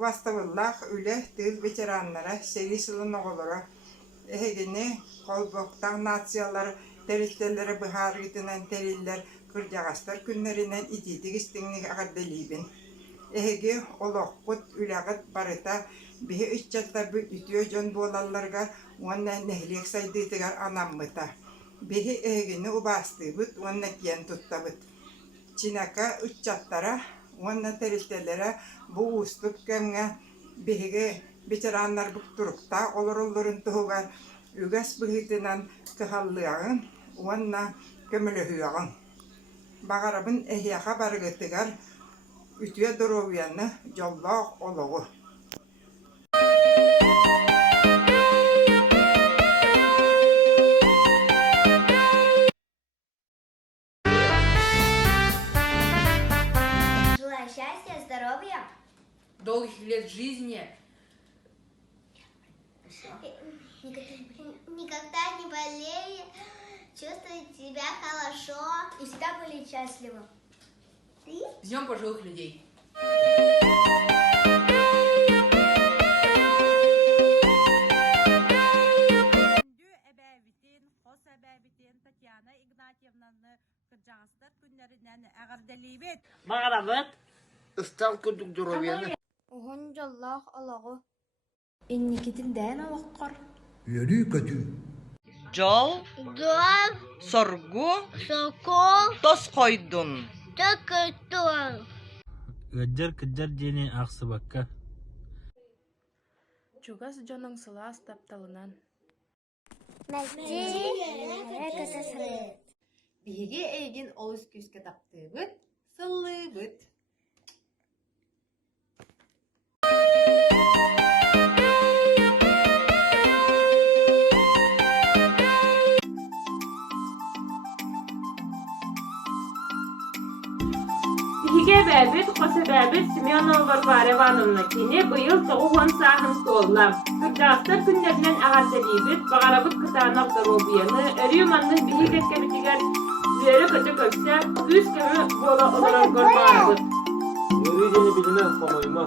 Ubastığıllah üle tığıl veteranlara, seri sılın oğulları, ehegini kolboktan nasiyalar, terillere bihar gidinen teriller, kırcağızlar günlerinden itidik istinlik ağırdelibin. Ehegi olokkut üleğit barıta, bihi üççatlar ütüyor jön boğalallarga, onunla nehlik saydıdıgar anamıta. Bihi ehegini ubastığıbıt, onunla kiyen tuttabıt. Çinaka üççatlara, onunla terillere bu ustuk kemge bihige veteranlar bukturukta olurulların tuğugar üges bihitinden kıhallığın onunla kömülühüyağın. Bağarabın ehyağa barıgıtıgar ütüye duruyanı jollağ oluğu. Желаю счастья, здоровья. Долгих лет жизни. Никогда не болей, чувствовать себя хорошо и всегда были счастливы. Ты? С Днем пожилых людей. Татьяна Игнатьевнаны кыржаңыстар күннәреннән әгәрдәлибет. Мағарабыт, ыстал күдік дұровені. Оғын жаллах алағы. Инникетін дән алаққар. Yürü kötü. Жол, Дом, соргу, сокол, тос койдун. токотон. Гыджыр-кыджыр дени ақсыбакка. Чугас жонун сылаас тапталынан. Мәлді, кәсәсірі. Биһиги эйигин олус күскө таптыыбыт, сыллыыбыт. Биһиге бәбит, қосы бәбит Семенова Варвара Ивановна кини быйыл 9 сағын соллам. Кыржағыстар күннерінен ағардалибит, бағарабыт кытанақ дробияны, өрі манның биһигетке бітігер үйері көті көпсе, үз көмі бола оларғыр барабыт. Өрі біліне қомайма.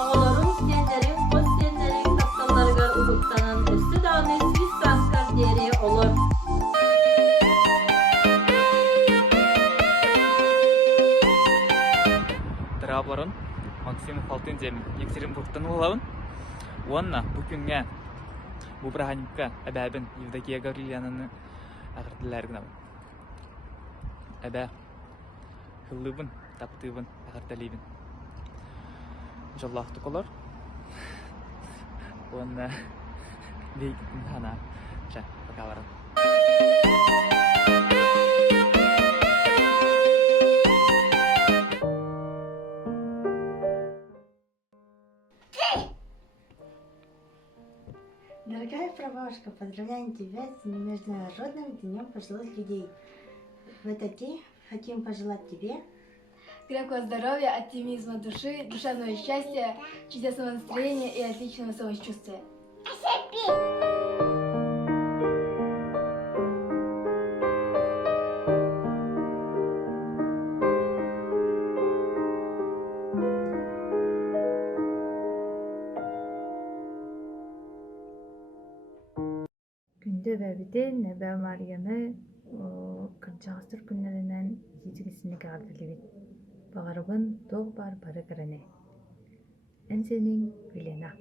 Оғыларым стендерин, қос стендерин тапталарыгар ұлықтанан өсі дағыны сіз санскар дері олар. Трабларын Максим Халтын дем Екатеринбургтан олабын. Онна бүкінге Бубраханимка әбәбін Евдокия Гаврилянаны ағыртыларғынабын. Әбә хыллыбын, таптыбын, ағырталибын. Жоллақты қолар. Онна бейгітін хана жа бақаларын. Дорогая прабабушка, поздравляем тебя с Международным днем пожилых людей. В этот день хотим пожелать тебе Крепкого здоровья, оптимизма души, душевного счастья, чудесного настроения и отличного самочувствия. Күнді бәбітен Нәбә Марияны кыржағыстыр күнлерінен езігісіні қағардылыбет. Бағарыбын тоқ бар бары кіріне. Әнсенің Велена.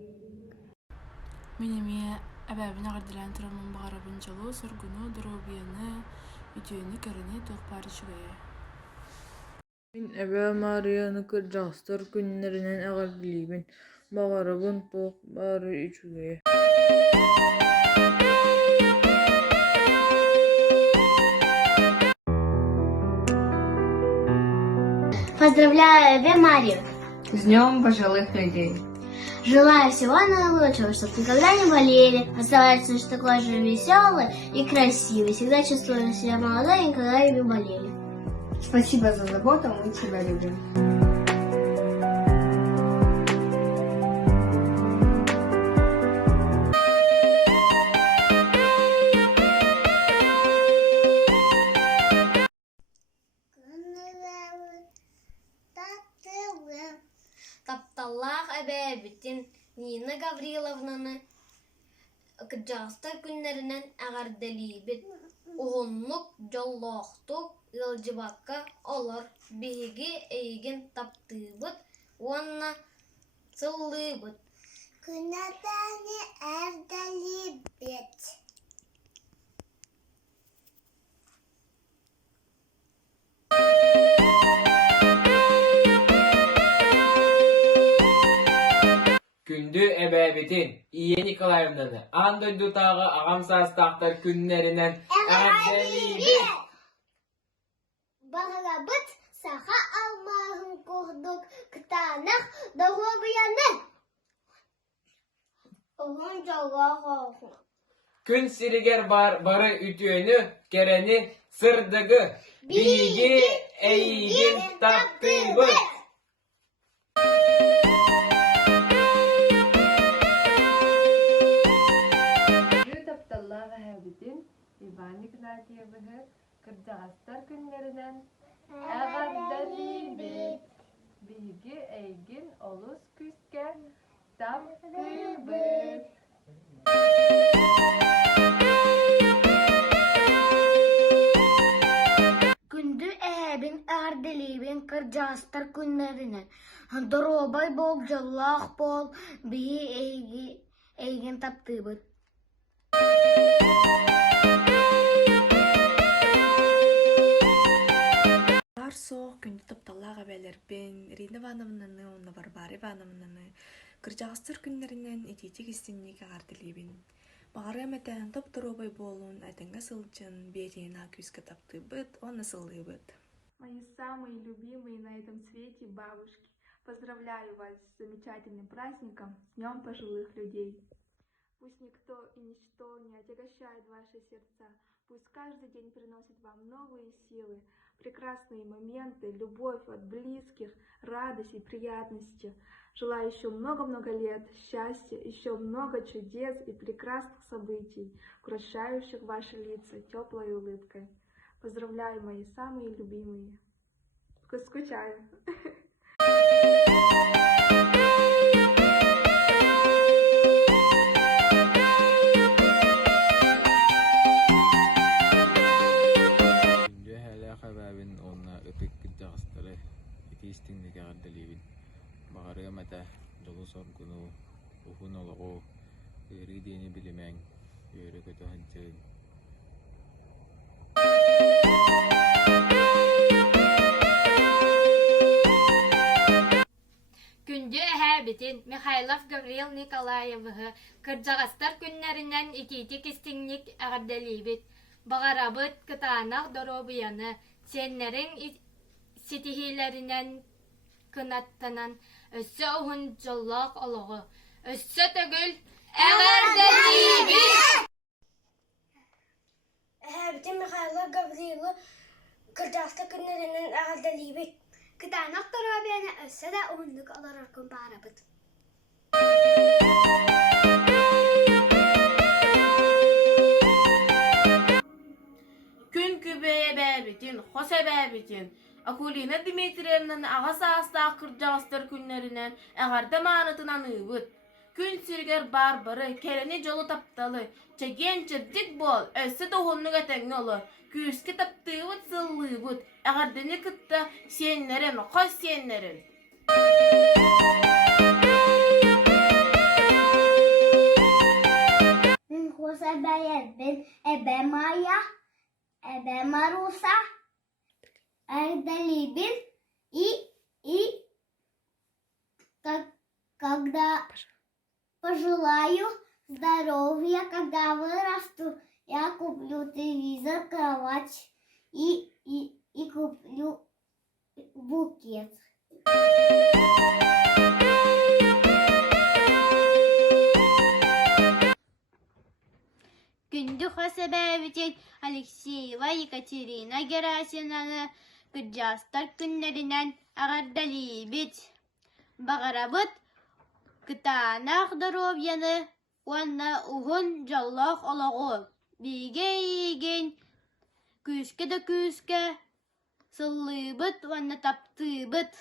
Менеме әбәбін ағырдылан тұрамын бағарабын жалу, сұргыны, дұробияны, үтүйіні көріне тоқ бары жүгейі. Мен Әбә Марияны кыржағыстыр күнлерінен қағардылыбет. Бағарыбын тоқ бары жүгейі. Поздравляю, Эве Марию. С Днем пожилых людей. Желаю всего наилучшего, чтобы никогда не болели. Оставайтесь такой же веселый и красивый. Всегда чувствовали себя молодой и никогда не болели. спасибо за заботу, мы тебя любим. Тапталлах Нина Гавриловнаны кырдьаҕастар күннәринэн äҕärдэлиибит. Уһуннук дьоллоохтук ылдьыбакка олор биһиги эйигин таптыыбыт, уонна сыллыыбыт. Күннәрдäни эрдэлиибит. Күндү эбээбитин Ие Николаевнаны андойдутагы агам састактар күннеринен әгәрдәлибит. Бағарабыт саха алмағын көрдік, кытанақ дағобияны. Оғын жауға қоғын. Күн сиригер бары үтүөнү керени сырдыгы биги эйигин таптыыбыт. Тапталлаға әбітін Иван Игнатьевығы кырдьаҕастар күннеринен äгәрдэлиибит. Биһиги эйигин олус күскэ таптыыбыт. Күнді әбін әгәрдэлиибин кырдьаҕастар күннеринен. Доробай бол, жоллаах бол, биһи эйигин таптыыбыт. Соох күндү тапталлаах эбээлербин Ирина Ивановнаны, онна Барбара Ивановнаны кырдьаҕастар күннеринен итити кистинник äгәрдэлиибин. Багары эмэтэн топ-торобай болун айтыңга сылдьын биэтиэна күскэ таптыыбыт, онна сыллыыбыт. Мои самые любимые на этом свете бабушки, поздравляю вас с замечательным праздником, с Днем пожилых людей. Пусть никто и ничто не отягощает ваши сердца, пусть каждый день приносит вам новые силы, прекрасные моменты, любовь от близких, радость и приятности. Желаю еще много-много лет счастья, еще много чудес и прекрасных событий, украшающих ваши лица теплой улыбкой. Поздравляю, мои самые любимые. Скучаю. Багары эмэтэ жолу соргуну ухун олоҕу ыырыы диэни билимэҥ үөрэ көтө ханчыын. Күндү әһәбитин Михайлов Гаврил Николаевығы кырдьаҕастар күннәринен итити кистиңник әгәрдэлиибит. Бағарабыт кытаанах доробуяны сеннерин ситихилеринен кынаттанан өссө уһун жоллоох олоҕу. Өссө төгүл әгәрдэлиибит. Әһәбитин Михайлов Гаврил кырдьаҕастар күннәринен әгәрдэлиибит. Кытаанах доробуяны өссө да уһуннук олороркун баарабыт. Күн күбeye бәбитин, хосе бәбитин. Акулина Дмитриевнаны аға саастаах кырдьаҕастар күннеринен äгärde маанытынан ыыбыт. Күн сиригер бар-бары, керени жолу тапталы. Чеген чырдик бол, өссө доһуннук этеҥҥи олор. Күүскэ таптыыбыт сыллыыбыт. Äгärдени кытта сиэннерин, хос сиэннерин. Мен хоса бәйәрбин эбэ Майя, эбэ Маруса, әгәрдэлиибин и когда пожелаю здоровья, когда вырасту, я куплю телевизор, кровать и куплю букет. Күндү хосебэбитин Алексеева Екатерина Герасимовнаны кырдьаҕастар күннэринэн äгärдэлиибит. Бағарабыт кытаанах доробьяны уонна уһун жоллоох олоҕу. Биге ийигин күүскэ да күүскэ сыллыыбыт уонна таптыыбыт.